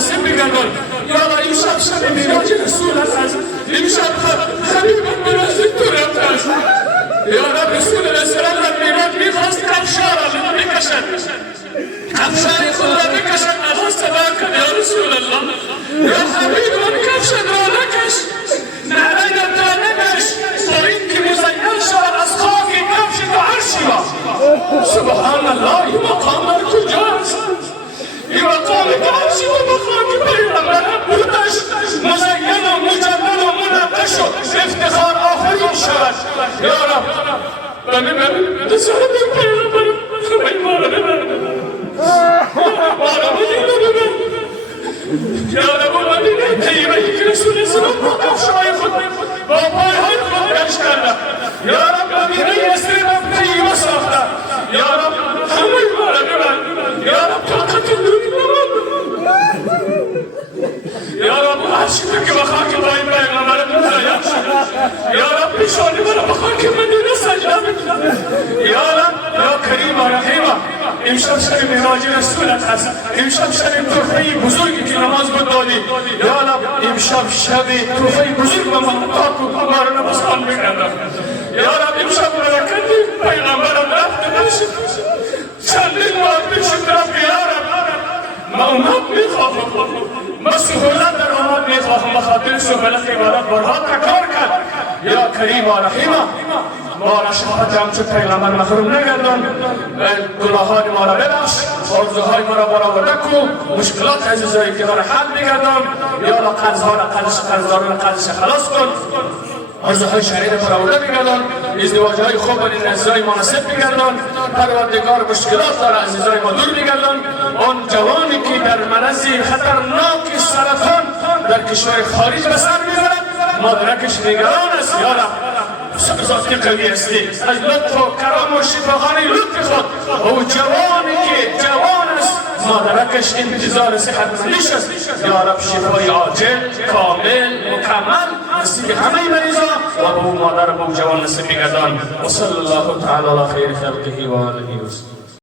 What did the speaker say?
نصیب بگردان. یا الله این شب معراج رسول است. این شب حبیب من از تو رفته است. یا رب رسول الله صلی الله علیه و معراج میخواست کفشار را بکشد، کفشار خود را بکشد، نفس سبار کن یا رسول الله. یا حبیب من کفشت را نکش، نعلینت را نکش تا اینکه مزین شود از خاک کفش تو عرشی را. سبحان الله، این مقام در کجاست؟ این مقام که عرشی و مخاک پیغمبر بودش مزین و مجلل و منقش و افتخار آفرین شود. یا رب ببین دستان پیغمبر مارا ببین، مارا ببین. یا رب ببین طیبه که رسول اسلام با کفشای خود با پایهای خود گشت کرده. یا رب ببین اسری رب طیبه ساخته. یا رب همه مارا ببین. یا رب طاقت نوری یا رب عرشی که بخاک با این پیغمبر مزین شد. یا رب پیشانی مرا بخاک مدینه سجده بکن. یا رب یا کریم و رحیم، امشب شب معراج رسولت هست. امشب شب تحفه بزرگی که نماز بود دادی. یا رب امشب شب تحفه بزرگ و محتاط و کمار نبستان بگردم. یا رب امشب برکتی پیغمبرم رفت نشد. چندین بار پیشت رفت. یا رب ما امت میخواهم، ما سهولت در امت میخواهم، بخاطر سهولت عبادت برها تکار کرد. یا کریم و رحیم، ما را شفاعت همچون پیغمبر محروم نگردان. گناهان ما را ببخش، آرزوهای ما را برآورده کن، مشکلات عزیزایی که ما را حل بگردان. یا الله قرضداران قرضش خلاص کن، آرزوهای شرعی را برآورده بگردان، ازدواجهای خوب برای عزیزای ما نصیب بگردان. پروردگار مشکلات داره عزیزای ما دور بگردان. آن جوانی که در مرض خطرناک سرطان در کشور خارج به سر میبرد، مادرکش نگران است. یا رب ذاتی قوی هستی، از لطف و کرم و شفاخانه لطف خود او جوانی که جوان است مادرکش انتظار صحتمندیش است. یا رب شفای عاجل کامل مکمل نصیب همه مریضا و به او مادر و به او جوان نصیب بگردان. و صلی الله تعالی علی خیر خلقه و آله و سلم.